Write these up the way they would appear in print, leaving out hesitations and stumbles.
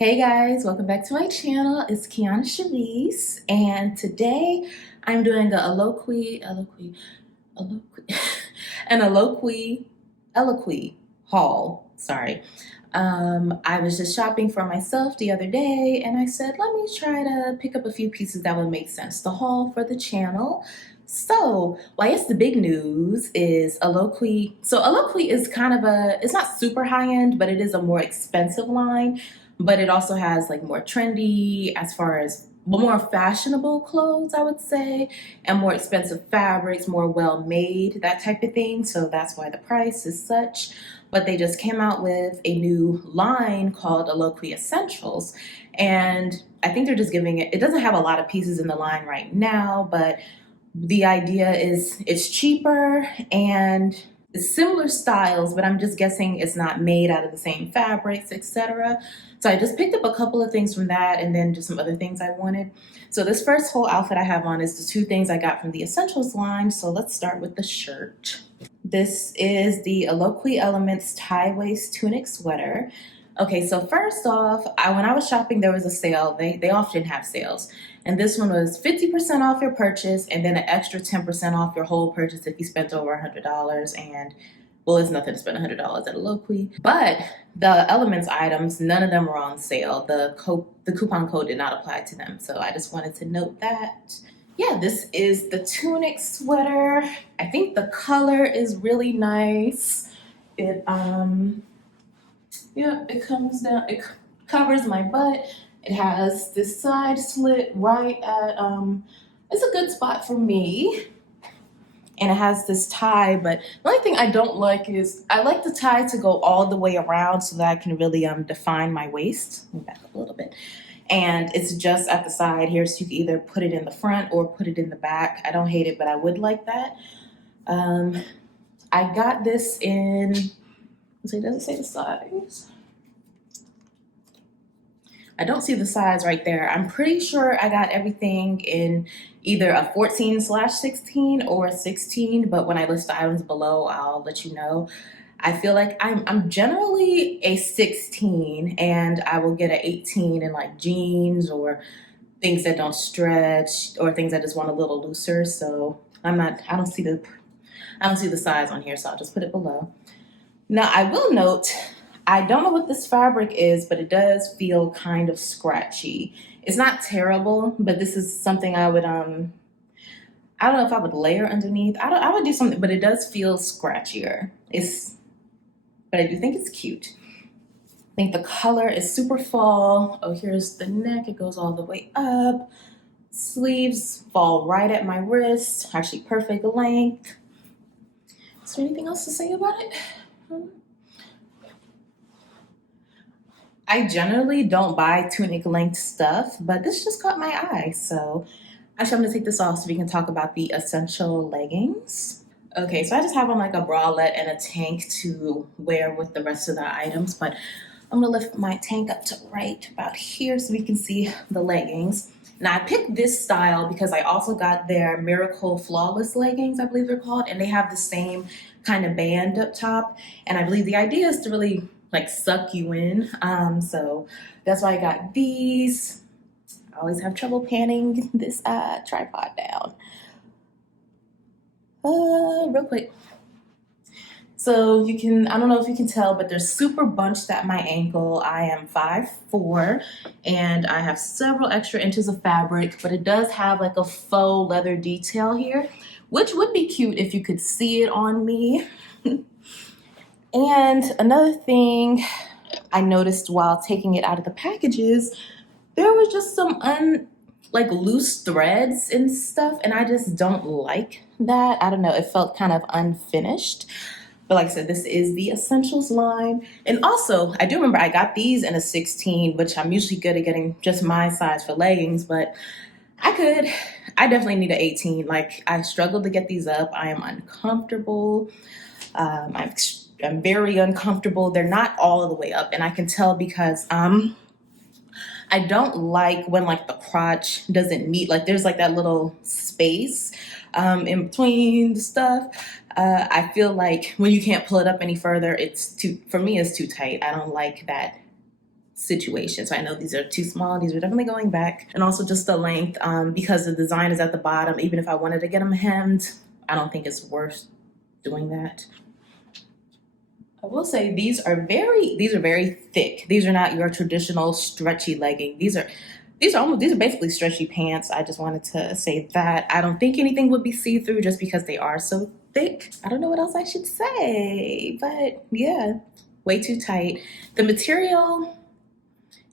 Hey guys, welcome back to my channel. It's Kionna Sharice, and today I'm doing an an Eloquii haul. Sorry. I was just shopping for myself the other day, and I said, let me try to pick up a few pieces that would make sense to haul for the channel. So, well, I guess the big news is Eloquii. So Eloquii is kind of it's not super high end, but it is a more expensive line. But it also has like more trendy, as far as more fashionable clothes, I would say, and more expensive fabrics, more well made, that type of thing. So that's why the price is such. But they just came out with a new line called Eloquii Essentials. And I think they're just giving it doesn't have a lot of pieces in the line right now, but the idea is it's cheaper and it's similar styles, but I'm just guessing it's not made out of the same fabrics, etc. So I just picked up a couple of things from that and then just some other things I wanted. So this first whole outfit I have on is the two things I got from the Essentials line. So let's start with the shirt. This is the Eloquii Elements tie waist tunic sweater. Okay, so first off, when I was shopping, there was a sale. They often have sales. And this one was 50% off your purchase and then an extra 10% off your whole purchase if you spent over $100. And well, it's nothing to spend $100 at Eloquii. But the Elements items, none of them were on sale. The coupon code did not apply to them. So I just wanted to note that. Yeah, this is the tunic sweater. I think the color is really nice. It yeah, it comes down, it covers my butt. It has this side slit right at it's a good spot for me. And it has this tie, but the only thing I don't like is I like the tie to go all the way around so that I can really define my waist. Let me back up a little bit. And it's just at the side here, so you can either put it in the front or put it in the back. I don't hate it, but I would like that. I got this in, it doesn't say the size. I don't see the size right there. I'm pretty sure I got everything in either a 14/16 or a 16, but when I list the items below, I'll let you know. I feel like I'm generally a 16, and I will get an 18 in like jeans or things that don't stretch or things that just want a little looser. So I don't see the size on here, so I'll just put it below. Now I will note, I don't know what this fabric is, but it does feel kind of scratchy. It's not terrible, but this is something I would I don't know if I would layer underneath. I would do something, but it does feel scratchier. But I do think it's cute. I think the color is super fall. Oh, here's the neck. It goes all the way up. Sleeves fall right at my wrist. Actually, perfect length. Is there anything else to say about it? I generally don't buy tunic length stuff, but this just caught my eye. So actually, I'm gonna take this off so we can talk about the essential leggings. Okay, so I just have on like a bralette and a tank to wear with the rest of the items, but I'm gonna lift my tank up to right about here so we can see the leggings. Now I picked this style because I also got their Miracle Flawless leggings, I believe they're called, and they have the same kind of band up top. And I believe the idea is to really like suck you in. So that's why I got these. I always have trouble panning this tripod down. Real quick. So you can, I don't know if you can tell, but they're super bunched at my ankle. I am 5'4", and I have several extra inches of fabric, but it does have like a faux leather detail here, which would be cute if you could see it on me. And another thing I noticed while taking it out of the packages, there was just some loose threads and stuff, and I just don't like that. I don't know, it felt kind of unfinished. But like I said, this is the Essentials line. And also, I do remember I got these in a 16, which I'm usually good at getting just my size for leggings, but I definitely need an 18. Like, I struggled to get these up. I am uncomfortable. I'm very uncomfortable. They're not all the way up, and I can tell because I don't like when like the crotch doesn't meet, like there's like that little space in between the stuff. I feel like when you can't pull it up any further, for me, it's too tight. I don't like that situation. So I know these are too small. These are definitely going back. And also just the length, because the design is at the bottom. Even if I wanted to get them hemmed, I don't think it's worth doing that. I will say these are very thick. These are not your traditional stretchy legging. These are basically stretchy pants. I just wanted to say that. I don't think anything would be see-through just because they are so thick. I don't know what else I should say, but yeah, way too tight. The material,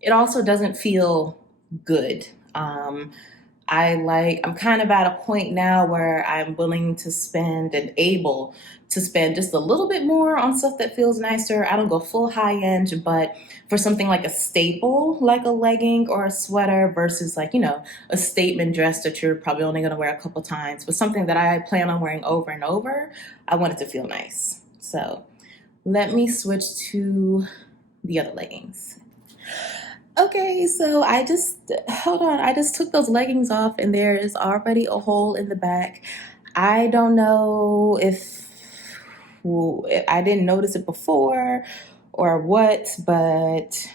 it also doesn't feel good. I'm kind of at a point now where I'm willing to spend and able to spend just a little bit more on stuff that feels nicer. I don't go full high end, but for something like a staple, like a legging or a sweater versus like, a statement dress that you're probably only going to wear a couple times, but something that I plan on wearing over and over, I want it to feel nice. So let me switch to the other leggings. Okay, so hold on. I just took those leggings off and there is already a hole in the back. I don't know if I didn't notice it before or what, but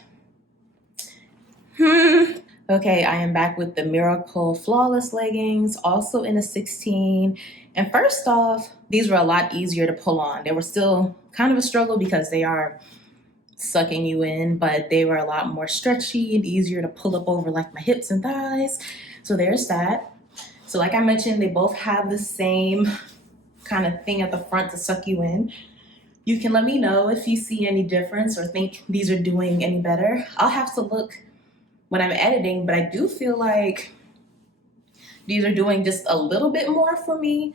Okay, I am back with the Miracle Flawless leggings, also in a 16. And first off, these were a lot easier to pull on. They were still kind of a struggle because they are sucking you in, but they were a lot more stretchy and easier to pull up over like my hips and thighs. So there's that. So like I mentioned, they both have the same kind of thing at the front to suck you in. You can let me know if you see any difference or think these are doing any better. I'll have to look when I'm editing, but I do feel like these are doing just a little bit more for me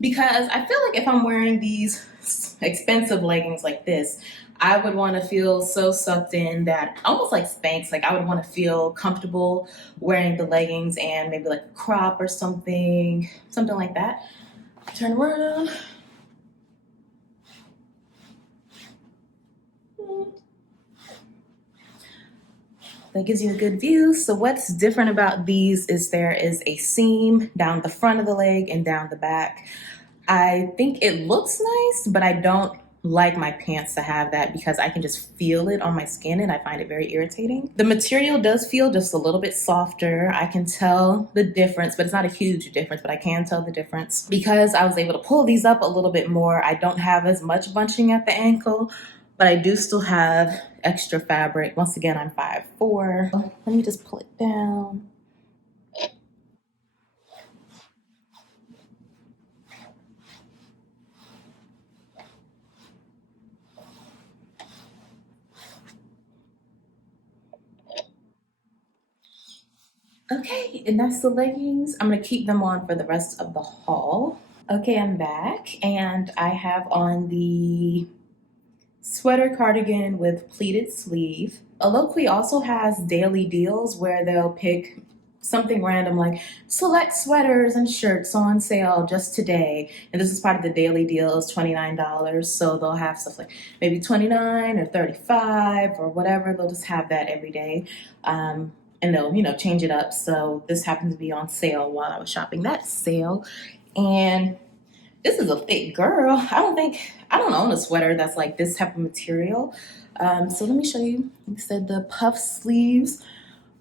because I feel like if I'm wearing these expensive leggings like this, I would want to feel so sucked in that almost like Spanx, like I would want to feel comfortable wearing the leggings and maybe like a crop or something like that. Turn around. That gives you a good view. So what's different about these is there is a seam down the front of the leg and down the back. I think it looks nice, but I don't like my pants to have that because I can just feel it on my skin and I find it very irritating. The material does feel just a little bit softer. I can tell the difference, but it's not a huge difference, but I can tell the difference. Because I was able to pull these up a little bit more, I don't have as much bunching at the ankle, but I do still have extra fabric. Once again, I'm 5'4". Let me just pull it down. Okay, and that's the leggings. I'm gonna keep them on for the rest of the haul. Okay, I'm back and I have on the sweater cardigan with pleated sleeve. Eloquii also has daily deals where they'll pick something random like select sweaters and shirts on sale just today. And this is part of the daily deal is $29. So they'll have stuff like maybe 29 or 35 or whatever. They'll just have that every day. And they'll, change it up. So this happened to be on sale while I was shopping that sale. And this is a thick girl. I don't own a sweater that's like this type of material. So let me show you. Like I said, the puff sleeves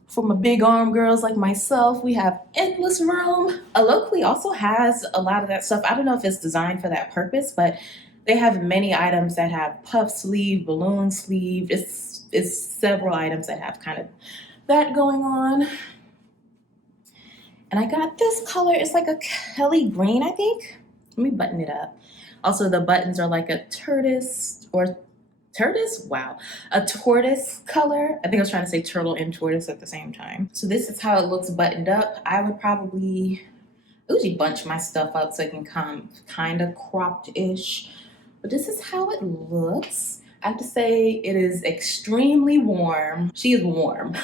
for my big arm girls like myself. We have endless room. Eloquii also has a lot of that stuff. I don't know if it's designed for that purpose, but they have many items that have puff sleeve, balloon sleeve. It's several items that have kind of that going on. And I got this color. It's like a Kelly green, I think. Let me button it up. Also, the buttons are like a tortoise color. I think I was trying to say turtle and tortoise at the same time. So this is how it looks buttoned up. I would probably usually bunch my stuff up so it can come kind of cropped-ish. But this is how it looks. I have to say it is extremely warm. She is warm.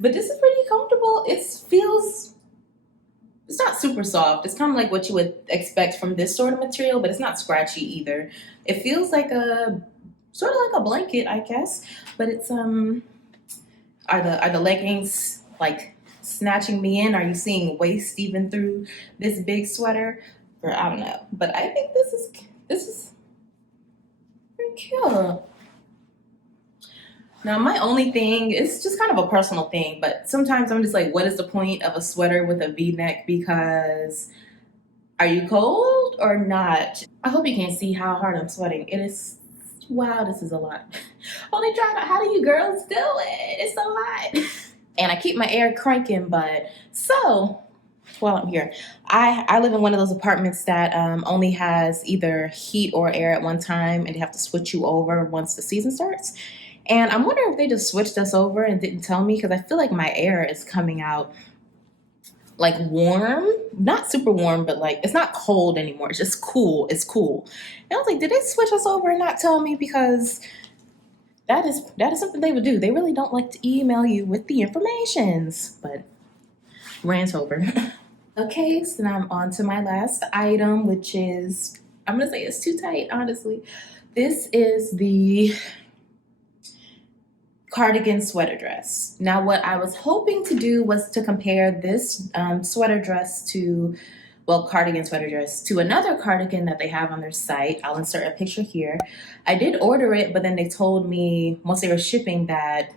But this is pretty comfortable. It's not super soft. It's kind of like what you would expect from this sort of material, but it's not scratchy either. It feels like sort of like a blanket, I guess. But it's are the leggings like snatching me in? Are you seeing waist even through this big sweater? Or I don't know. But I think this is very cute. Now, my only thing, it's just kind of a personal thing, but sometimes I'm just like, what is the point of a sweater with a V-neck? Because are you cold or not? I hope you can see how hard I'm sweating. It is, wow, this is a lot. Only trying to, how do you girls do it? It's so hot. And I keep my air cranking, but so while I'm here, I live in one of those apartments that only has either heat or air at one time, and they have to switch you over once the season starts. And I'm wondering if they just switched us over and didn't tell me, because I feel like my air is coming out like warm, not super warm, but like it's not cold anymore. It's just cool. It's cool. And I was like, did they switch us over and not tell me? Because that is something they would do. They really don't like to email you with the informations. But rant over. Okay, so now I'm on to my last item, which is, I'm gonna say it's too tight, honestly. This is the cardigan sweater dress. Now, what I was hoping to do was to compare this sweater dress to, well, cardigan sweater dress to another cardigan that they have on their site. I'll insert a picture here. I did order it, but then they told me once they were shipping that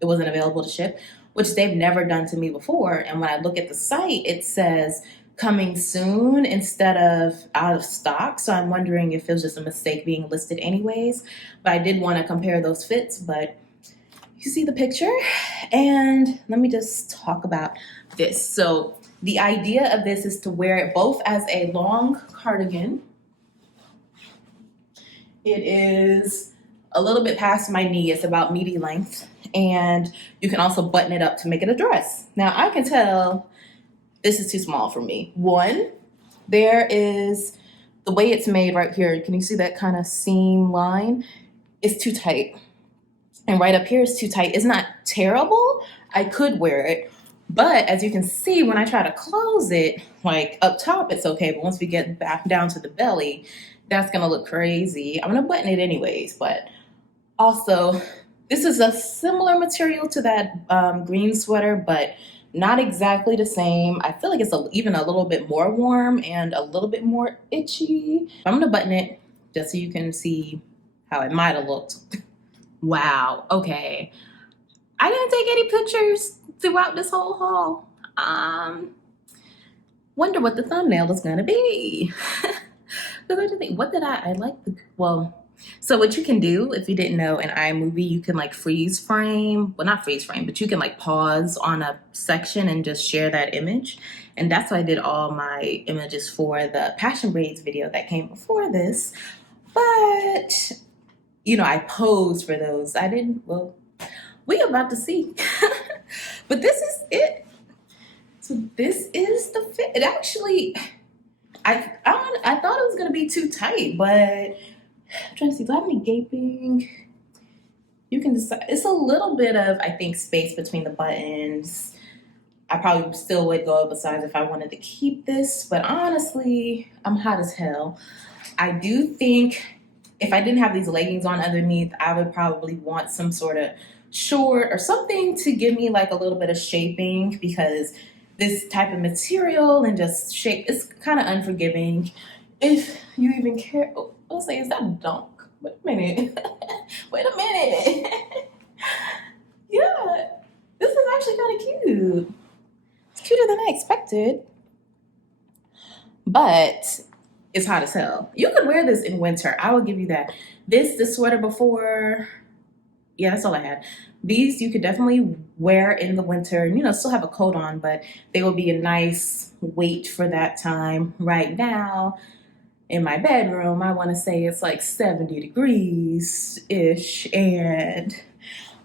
it wasn't available to ship, which they've never done to me before. And when I look at the site, it says coming soon instead of out of stock. So I'm wondering if it was just a mistake being listed anyways. But I did want to compare those fits, but you see the picture. And let me just talk about this. So the idea of this is to wear it both as a long cardigan. It is a little bit past my knee. It's about midi length. And you can also button it up to make it a dress. Now, I can tell this is too small for me. One, there is the way it's made right here. Can you see that kind of seam line? It's too tight. And right up here is too tight. It's not terrible. I could wear it. But as you can see, when I try to close it, like up top, it's okay. But once we get back down to the belly, that's going to look crazy. I'm going to button it anyways. But also, this is a similar material to that green sweater, but not exactly the same. I feel like it's even a little bit more warm and a little bit more itchy. I'm gonna button it just so you can see how it might have looked. Wow, okay. I didn't take any pictures throughout this whole haul. Wonder what the thumbnail is gonna be. Because I just think, what did I like the, well, so what you can do, if you didn't know, in iMovie, you can like freeze frame, well, not freeze frame, but you can like pause on a section and just share that image. And that's why I did all my images for the Passion Braids video that came before this. But, you know, I posed for those. I didn't, well, we're about to see. But this is it. So this is the fit. It actually, I thought it was going to be too tight, but I'm trying to see, do I have any gaping? You can decide. It's a little bit of, I think, space between the buttons. I probably still would go up a size if I wanted to keep this, but honestly, I'm hot as hell. I do think if I didn't have these leggings on underneath, I would probably want some sort of short or something to give me like a little bit of shaping, because this type of material and just shape is kind of unforgiving. If you even care, I'll say, is that a dunk? Wait a minute. Wait a minute. Yeah, this is actually kind of cute. It's cuter than I expected. But it's hot as hell. You could wear this in winter. I will give you that. This sweater before, yeah, that's all I had. These you could definitely wear in the winter, you know, still have a coat on, but they will be a nice weight for that time. Right now, in my bedroom, I want to say it's like 70 degrees-ish and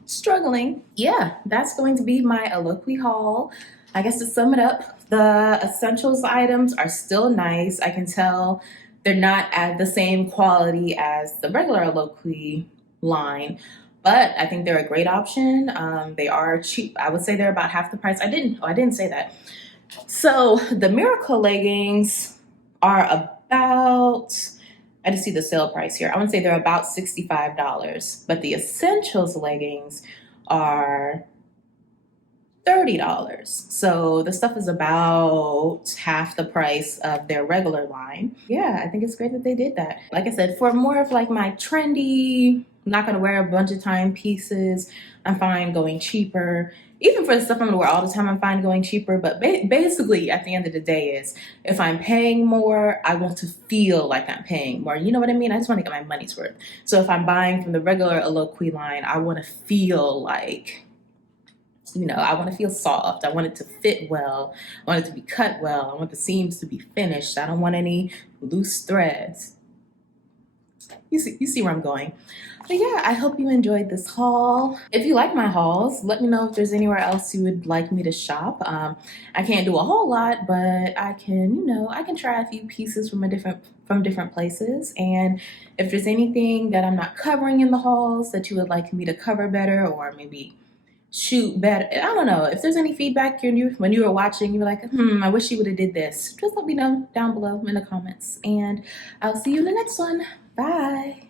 struggling. Yeah, that's going to be my Eloquii haul. I guess to sum it up, the essentials items are still nice. I can tell they're not at the same quality as the regular Eloquii line, but I think they're a great option. They are cheap. I would say they're about half the price. I didn't say that. So the Miracle leggings are about, I just see the sale price here. I want to say they're about $65, but the Essentials leggings are $30. So the stuff is about half the price of their regular line. Yeah, I think it's great that they did that. Like I said, for more of like my trendy, not going to wear a bunch of timepieces, I'm fine going cheaper. Even for the stuff I'm going to wear all the time, I'm fine going cheaper. But basically, at the end of the day is, if I'm paying more, I want to feel like I'm paying more. You know what I mean? I just want to get my money's worth. So if I'm buying from the regular Eloquii line, I want to feel like, I want to feel soft. I want it to fit well. I want it to be cut well. I want the seams to be finished. I don't want any loose threads. You see where I'm going. But yeah, I hope you enjoyed this haul. If you like my hauls, let me know if there's anywhere else you would like me to shop. I can't do a whole lot, but I can try a few pieces from different places. And if there's anything that I'm not covering in the hauls that you would like me to cover better, or maybe shoot better, I don't know. If there's any feedback when you were watching, you were like, I wish you would have did this, just let me know down below in the comments. And I'll see you in the next one. Bye.